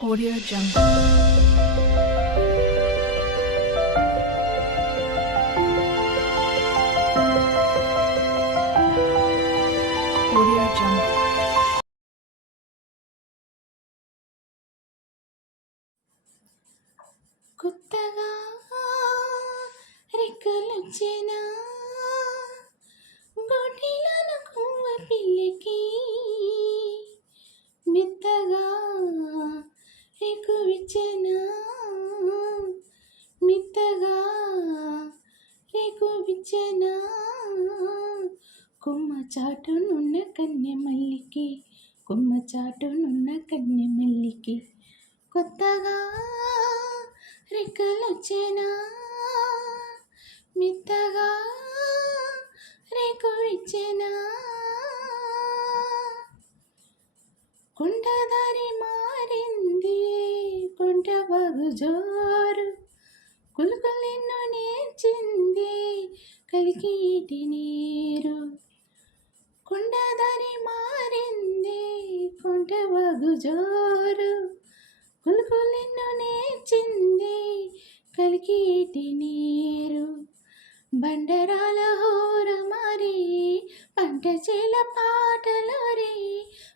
Audio Jungle. Audio Jungle. కొత్తగా రెక్కలొచ్చేనా గోటిలోన కొవ్వ పిల్లకి మెత్తగా రేకువిచ్చేనా మెత్తగా రేకువిచ్చేనా కొమ్మ చాటునున్న కన్నె మల్లికి కొమ్మ చాటునున్న కన్నె మల్లికి కొత్తగా రెక్కలొచ్చేనా మెత్తగా రేకువిచ్చేనా కొండదారి మారింది కొంట బాగు జోరు కులుకులెన్నో నేర్చింది కలికి ఇటి నీరు కొండదారి మారింది కొంట బాగు జోరు కులుకులెన్నో నేర్చింది కలికి ఇటి నీరు బండరాల హోర మారి పంట చేల పాటలో రే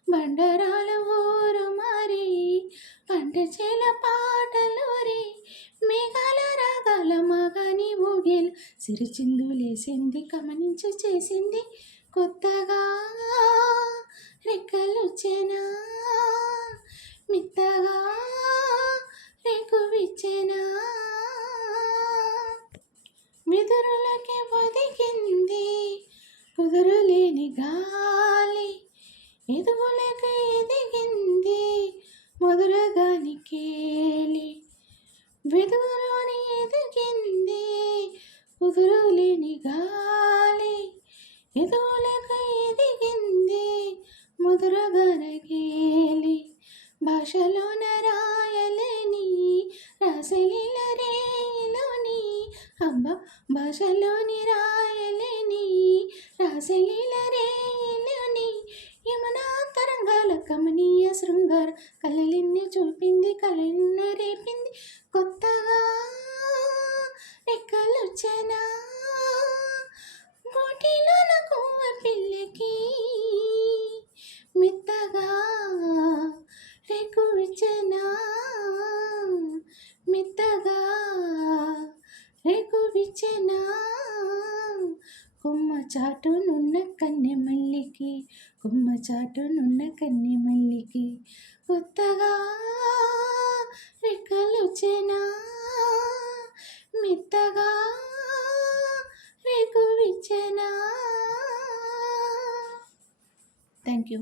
బండరాల హోర మారి పంట చేల పాటలో రే మేఘాల రాగాల మగని ఊగేలు సిరిచిందులేసింది గమనించి చేసింది కొత్తగా రెక్కలొచ్చేనా మెత్తగా రేకువిచ్చేనా మెదురులకి ఒదిగింది కుదురులేని గాలి ఎదుగులకి ఎదిగింది మధురగానికేలి వెదురుని ఎదిగింది కుదురులేని గాలి ఎదుగులకి ఎదిగింది మధురగానకేలి భాషలోన రాయలేని రాసలీల రేలోని అబ్బ భాషలోని రాయలేని రాసలీల రేలోని యమునా తరంగాల కమనీయ శృంగార కలలిన్ని చూపింది కలలిన్న రేపింది కొత్తగా రెక్కలొచ్చేనా గోటిలోన కొవ్వ పిల్లకి మెత్తగా రేకువిచ్చేనా మెత్తగా రేకువిచ్చేనా కొమ్మ చాటునున్న కన్నె మల్లికి కొమ్మ చాటునున్న కన్నె మల్లికి కొత్తగా రెక్కలొచ్చేనా మెత్తగా రేకువిచ్చేనా. Thank you.